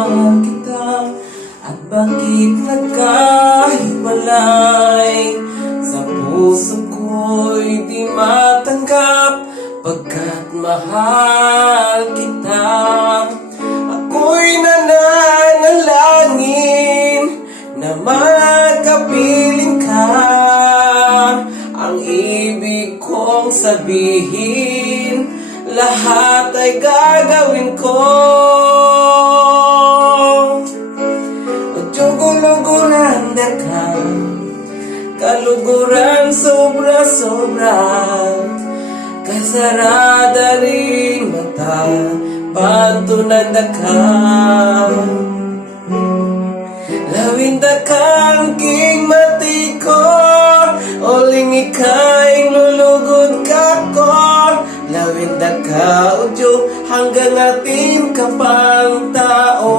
mahal kita. At bakit nagkahiwalay? Sa puso ko'y di matanggap, pagkat mahal kita. Ako'y nananalangin na magkapiling ka. Ang ibig kong sabihin, lahat ay gagawin ko. Guluguran na ka, kaluguran sobra-sobra. Kasarada ring mata, pantunad na ka. Lawinda kang king mati ko, oling ika'y lulugod ka ko. Lawinda ka udyo, hanggang atin ka pang tao.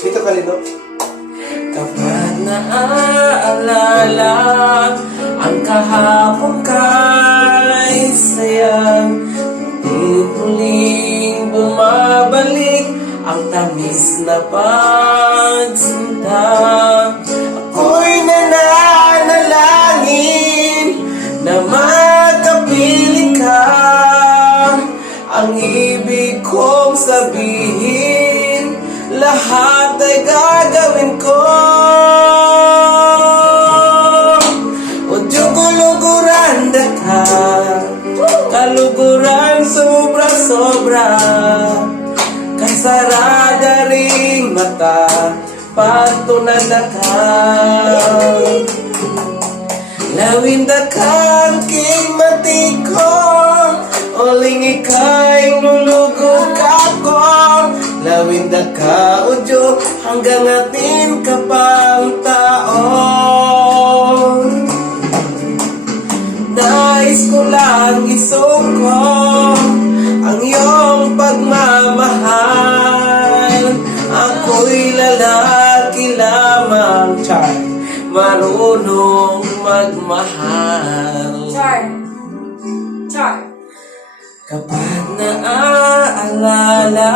Dito ka rin, no? Kapag naaalala ang kahapon kay sayang, muling bumabalik ang tamis na pagsinta. Ako'y nananalangin na magkapiling ka. Ang ibig kong sabihin, lahat ay gagawin ko. O guluguran na ka, kaluguran sobra-sobra. Kasarada ring mata, pantunad na ka. Lawinda kang king mati ko, oling ika'y lulugod ka ko. Lawinda ka udyo, hanggang atin ka pang tao. Nais ko lang isuko ang iyong pagmamahal. Ako'y lalaki lamang, char, marunong magmahal. Char. Kapag naaalala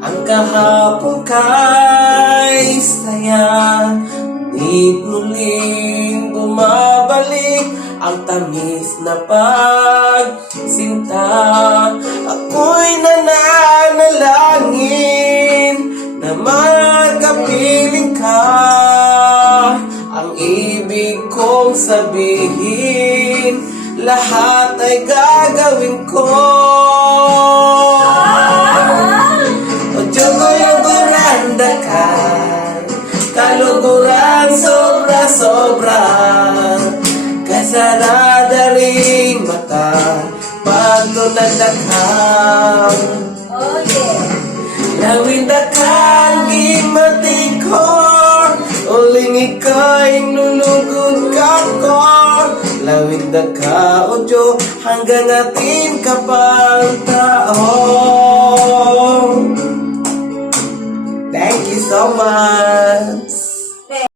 ang kahapon kay saya, ngunit muling bumabalik ang tamis na pagsinta. Ako'y nananalangin na magkapiling ka. Ang ibig kong sabihin, lahat ay gagawin ko. O guluguran na ka, kaluguran sobra-sobra. Kasarada ring mata, pantunad na ka. Oh yeah. Lawinda kang imati ko, uling ika'y lulugod ka ko. Lawinda ka udyo, hanggang atin ka pang tao. Thank you so much.